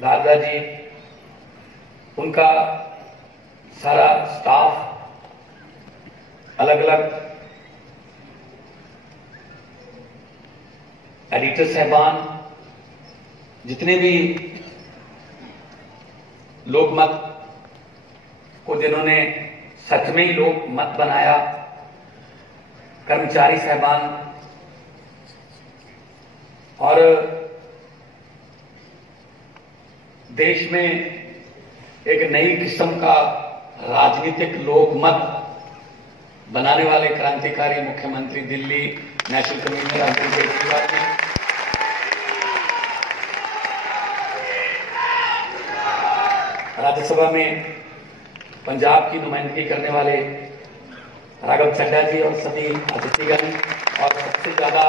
दादाजी, उनका सारा स्टाफ, अलग अलग एडिटर साहबान, जितने भी लोकमत को जिन्होंने सच में ही लोकमत बनाया, कर्मचारी साहबान और देश में एक नई किस्म का राजनीतिक लोकमत बनाने वाले क्रांतिकारी मुख्यमंत्री दिल्ली नेशनल कन्वीनर अरविंद केजरीवाल जी, राज्यसभा में पंजाब की नुमाइंदगी करने वाले राघव चड्ढा जी और सभी अतिथिगण, और सबसे ज्यादा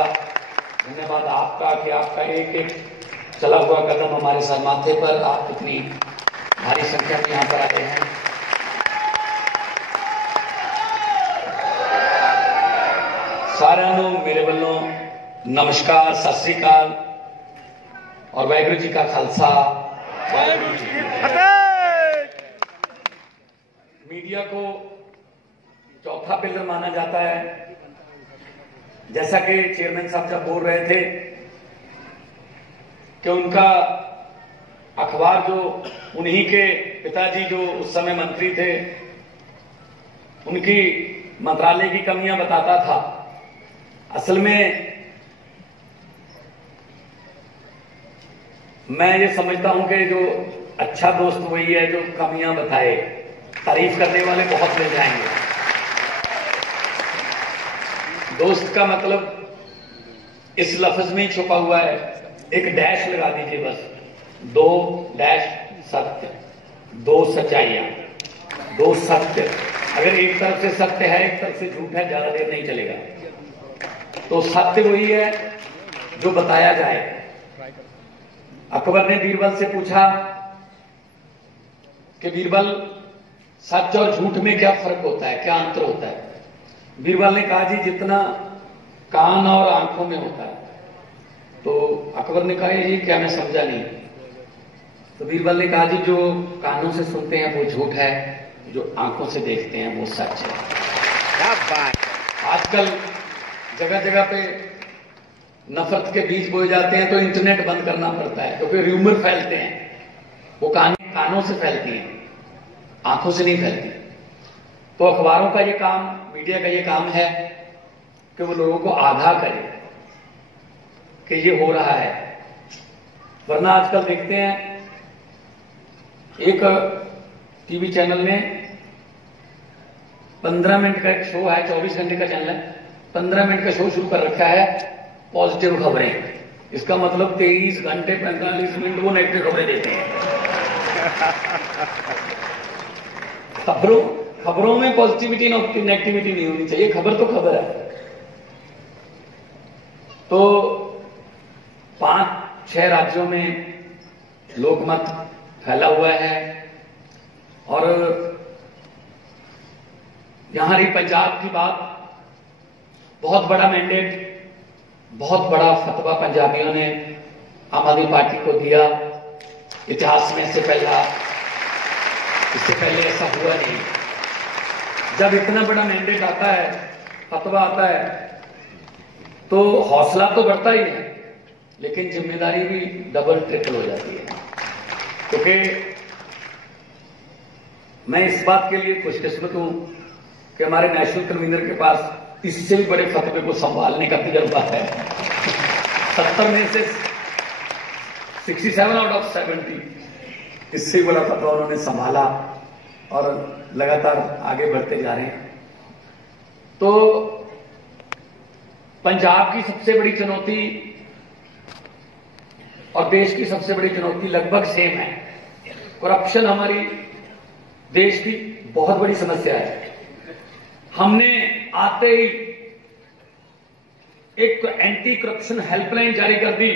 धन्यवाद आपका कि आपका एक एक चला हुआ कदम हमारे सर माथे पर, आप इतनी भारी संख्या में यहां पर आए हैं। सारिਆਂ ਨੂੰ मेरे ਵੱਲੋਂ नमस्कार, सत श्री अकाल और वाहिगुरू जी का खालसा, वाहिगुरू जी की फतेह। मीडिया को चौथा पिलर माना जाता है। जैसा कि चेयरमैन साहब जब बोल रहे थे कि उनका अखबार जो उन्हीं के पिताजी जो उस समय मंत्री थे, उनकी मंत्रालय की कमियां बताता था। असल में मैं ये समझता हूं कि जो अच्छा दोस्त वही है जो कमियां बताए। तारीफ करने वाले बहुत मिल जाएंगे। दोस्त का मतलब इस लफ्ज में ही छुपा हुआ है। एक डैश लगा दीजिए बस, 2 डैश सत्य, 2 सच्चाइयां, 2 सत्य। अगर एक तरफ से सत्य है, एक तरफ से झूठ है, ज्यादा देर नहीं चलेगा। तो सत्य वही है जो बताया जाए। अकबर ने बीरबल से पूछा कि बीरबल, सच और झूठ में क्या फर्क होता है, क्या अंतर होता है? बीरबल ने कहा, जी जितना कान और आंखों में होता है। तो अकबर ने कहा, ये क्या, मैं समझा नहीं। तो बीरबल ने कहा, जी जो कानों से सुनते हैं वो झूठ है, जो आंखों से देखते हैं वो सच है। क्या बात है। आजकल जगह जगह पे नफरत के बीज बोए जाते हैं तो इंटरनेट बंद करना पड़ता है, क्योंकि र्यूमर फैलते हैं, वो कानों से फैलती हैं, आंखों से नहीं फैलती। तो अखबारों का ये काम, मीडिया का ये काम है कि वो लोगों को आगाह करे कि ये हो रहा है। वरना आजकल देखते हैं एक टीवी चैनल ने 15 मिनट का एक शो है, 24 घंटे का चैनल है, 15 मिनट का शो शुरू कर रखा है पॉजिटिव खबरें। इसका मतलब 23 घंटे 45 मिनट वो नेगेटिव खबरें देते हैं। खबरों में पॉजिटिविटी नेगेटिविटी नहीं होनी चाहिए, खबर तो खबर है। तो 5-6 राज्यों में लोकमत फैला हुआ है और यहां रही पंजाब की बात, बहुत बड़ा मैंडेट, बहुत बड़ा फतवा पंजाबियों ने आम आदमी पार्टी को दिया। इतिहास में इससे पहले ऐसा हुआ नहीं। जब इतना बड़ा मैंडेट आता है, फतवा आता है, तो हौसला तो बढ़ता ही है, लेकिन जिम्मेदारी भी डबल ट्रिपल हो जाती है। क्योंकि मैं इस बात के लिए खुशकिस्मत हूं कि हमारे नेशनल कन्वीनर के पास इससे भी बड़े फतवे को संभालने का तजर्बा है। 70 में से 67 आउट ऑफ 70 इससे बड़ा फतवा उन्होंने संभाला और लगातार आगे बढ़ते जा रहे हैं। तो पंजाब की सबसे बड़ी चुनौती और देश की सबसे बड़ी चुनौती लगभग सेम है। करप्शन हमारी देश की बहुत बड़ी समस्या है। हमने आते ही एक एंटी करप्शन हेल्पलाइन जारी कर दी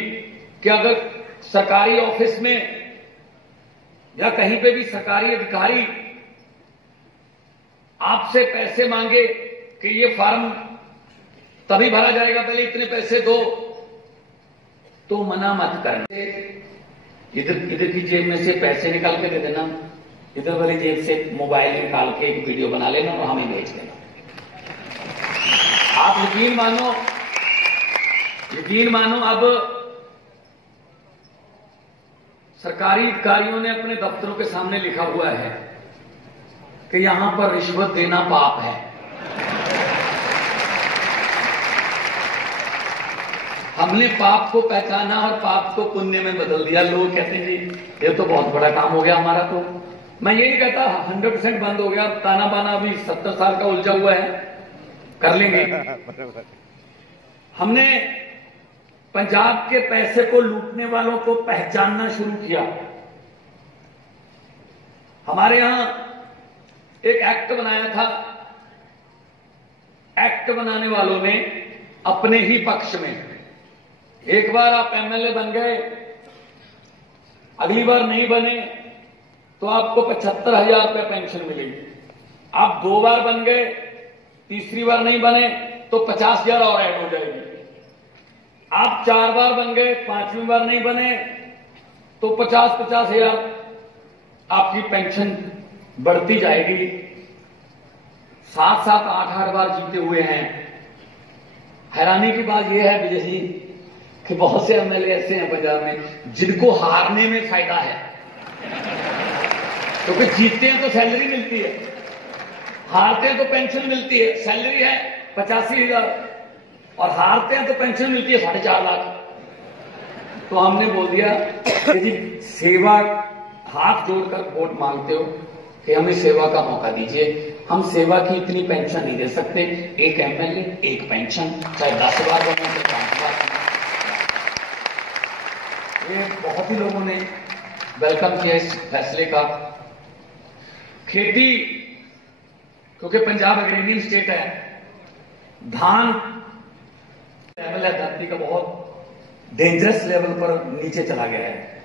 कि अगर सरकारी ऑफिस में या कहीं पे भी सरकारी अधिकारी आपसे पैसे मांगे कि ये फॉर्म तभी भरा जाएगा, पहले इतने पैसे दो, तो मना मत करना। इधर इधर की जेब में से पैसे निकाल के दे देना, इधर वाली जेब से मोबाइल निकाल के एक वीडियो बना लेना और हमें भेज देना। आप यकीन मानो अब सरकारी अधिकारियों ने अपने दफ्तरों के सामने लिखा हुआ है कि यहां पर रिश्वत देना पाप है। हमने पाप को पहचाना और पाप को पुण्य में बदल दिया। लोग कहते हैं जी ये तो बहुत बड़ा काम हो गया हमारा। तो मैं ये नहीं कहता 100% बंद हो गया, ताना बाना अभी 70 साल का उलझा हुआ है, कर लेंगे। हमने पंजाब के पैसे को लूटने वालों को पहचानना शुरू किया। हमारे यहां एक एक्ट बनाया था, एक्ट बनाने वालों ने अपने ही पक्ष में, एक बार आप एमएलए बन गए, अगली बार नहीं बने तो आपको 75,000 रुपये पेंशन मिलेगी। आप 2 बार बन गए, तीसरी बार नहीं बने तो 50,000 और ऐड हो जाएगी। आप 4 बार बन गए, 5वीं बार नहीं बने तो 50,000 आपकी पेंशन बढ़ती जाएगी। 7-7, 8-8 बार जीते हुए हैं। हैरानी की बात यह है विजय जी कि बहुत से एमएलए ऐसे हैं पंजाब में जिनको हारने में फायदा है, क्योंकि जीतते हैं तो सैलरी मिलती है, हारते हैं तो पेंशन मिलती है। सैलरी है 85,000 और हारते हैं तो पेंशन मिलती है 4.5 लाख। तो हमने बोल दिया कि जी सेवा, हाथ जोड़कर वोट मांगते हो कि हमें सेवा का मौका दीजिए। हम सेवा की इतनी पेंशन नहीं दे सकते, एक एमएलए एक पेंशन, चाहे 10 बार बने चाहे 5 बार। ये बहुत ही लोगों ने वेलकम किया इस फैसले का। खेती, क्योंकि पंजाब एग्रेरियन स्टेट है, धान लेवल है धरती का बहुत डेंजरस लेवल पर नीचे चला गया है,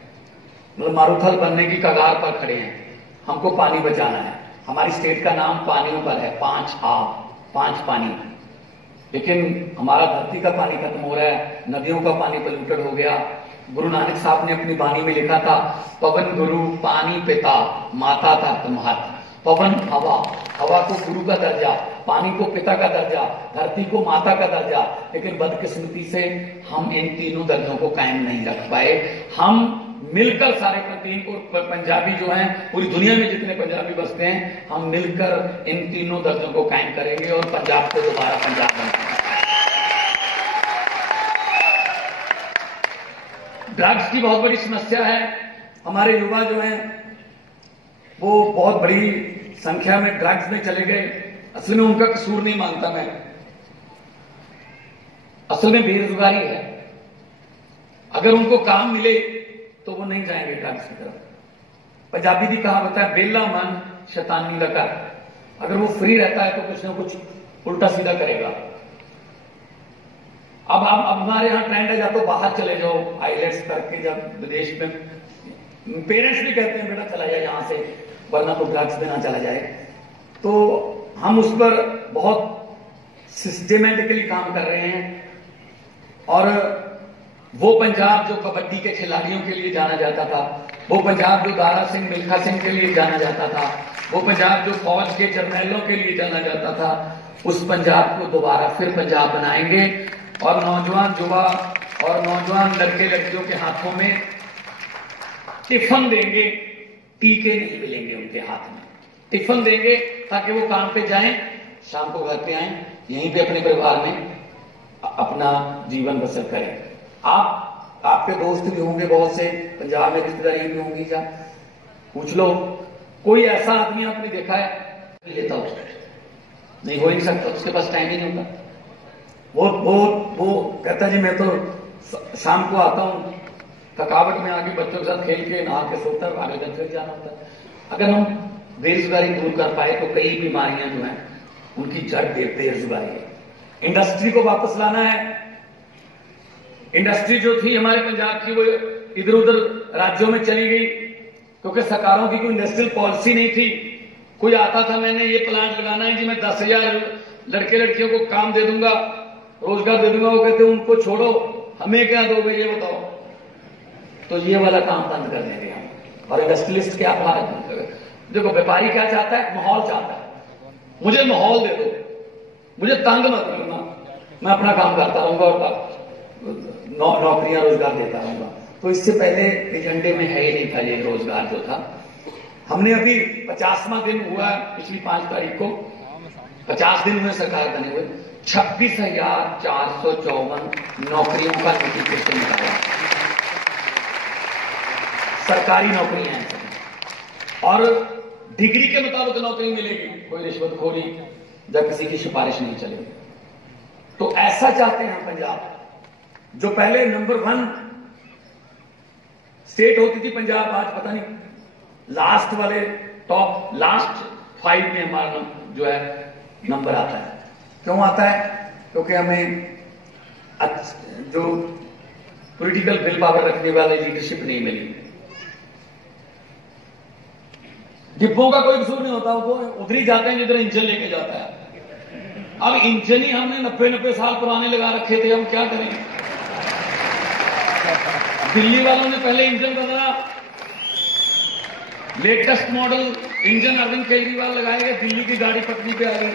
मतलब मारूथल बनने की कगार पर खड़े हैं। हमको पानी बचाना है। हमारी स्टेट का नाम पानियों पर है, 5 आब, 5 पानी। लेकिन हमारा धरती का पानी खत्म हो रहा है, नदियों का पानी पोल्यूटेड हो गया। गुरु नानक साहब ने अपनी वाणी में लिखा था, पवन गुरु पानी पिता माता धरत महत। पवन हवा, हवा को गुरु का दर्जा, पानी को पिता का दर्जा, धरती को माता का दर्जा। लेकिन बदकिस्मती से हम इन तीनों दर्जों को कायम नहीं रख पाए। हम मिलकर सारे पंजाबी जो हैं, पूरी दुनिया में जितने पंजाबी बसते हैं, हम मिलकर इन तीनों दर्जों को कायम करेंगे और पंजाब को दोबारा पंजाब बनाएंगे। ड्रग्स की बहुत बड़ी समस्या है। हमारे युवा जो हैं वो बहुत बड़ी संख्या में ड्रग्स में चले गए। असल में उनका कसूर नहीं मानता मैं, असल में बेरोजगारी है। अगर उनको काम मिले तो वो नहीं जाएंगे ड्रग्स की तरफ। पंजाबी की कहावत है, बेला मन शैतानी लगा। अगर वो फ्री रहता है तो कुछ ना कुछ उल्टा सीधा करेगा। अब हमारे यहां ट्रेंड है, या तो बाहर चले जाओ आईलेट्स करके, जब विदेश में पेरेंट्स भी कहते हैं बेटा चला जाए यहां से, वरना तो ड्रग्स में ना चला जाए। तो हम उस पर बहुत सिस्टमेटिकली काम कर रहे हैं। और वो पंजाब जो कबड्डी के खिलाड़ियों के लिए जाना जाता था, वो पंजाब जो दारा सिंह मिल्खा सिंह के लिए जाना जाता था, वो पंजाब जो फौज के जर्नैलों के लिए जाना जाता था, उस पंजाब को दोबारा फिर पंजाब बनाएंगे। और नौजवान युवा और नौजवान लड़के लड़कियों के हाथों में टिफिन देंगे, टीके नहीं मिलेंगे उनके हाथ में, टिफिन देंगे ताकि वो काम पे जाएं, शाम को घर पे आएं, यहीं पे अपने परिवार में अपना जीवन बसर करें। आपके दोस्त भी होंगे बहुत से, पंजाब में रिश्तेदारी भी होंगी, क्या पूछ लो, कोई ऐसा आदमी आपने देखा है लेता हो? नहीं, हो ही नहीं सकता, उसके पास टाइम ही नहीं होता। वो कहता जी मैं तो शाम को आता हूं, थकावट में आके बच्चों के साथ खेल के नहा के सोता है, आगे दिन फिर जाना होता है। अगर हम बेरोजगारी दूर कर पाए तो कई बीमारियां जो हैं उनकी जड़ बेरोजगारी है। इंडस्ट्री को वापस लाना है। इंडस्ट्री जो थी हमारे पंजाब की, वो इधर उधर राज्यों में चली गई क्योंकि सरकारों की कोई इंडस्ट्रियल पॉलिसी नहीं थी। कोई आता था, मैंने ये प्लांट लगाना है जी, मैं 10,000 लड़के लड़कियों को काम दे दूंगा, रोजगार दे दूंगा। वो कहते उनको छोड़ो, हमें क्या दोगे ये बताओ। तो ये वाला काम बंद कर देंगे हम। और इंडस्ट्रियलिस्ट क्या भारत, देखो व्यापारी क्या चाहता है, माहौल चाहता है, मुझे माहौल दे दो, मुझे तंग मत करना, मैं अपना काम करता रहूंगा और नौकरियां रोजगार देता रहूंगा। तो इससे पहले एजेंडे में है ही नहीं था ये रोजगार जो था। हमने अभी 50वां दिन हुआ पिछली 5 तारीख को, 50 दिन में सरकार बने हुए 26,454 नौकरियों का नोटिफिकेशन निकाला, सरकारी नौकरियां हैं और डिग्री के मुताबिक नौकरी मिलेगी, कोई रिश्वतखोरी या किसी की सिफारिश नहीं चलेगी। तो ऐसा चाहते हैं पंजाब, जो पहले नंबर 1 स्टेट होती थी पंजाब, आज पता नहीं लास्ट वाले लास्ट 5 में हमारा जो है नंबर आता है। क्यों आता है? क्योंकि हमें जो पॉलिटिकल विल पावर रखने वाली लीडरशिप नहीं मिली। डिब्बों का कोई कसूर नहीं होता, वो उधर ही जाते हैं जिधर इंजन लेके जाता है। अब इंजन ही हमने 90 साल पुराने लगा रखे थे, हम क्या करें? दिल्ली वालों ने पहले इंजन बदला, latest model engine Arvind Kejriwal लगाएंगे, दिल्ली की गाड़ी पटरी पे आ गई।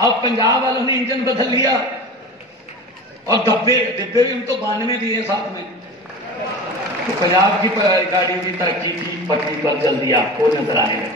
अब पंजाब वालों ने इंजन बदल लिया और डिब्बे भी उनको 92 दिए साथ में। तो पंजाब की गाड़ी की तरक्की की पटरी पर जल्दी आपको नजर आएगा।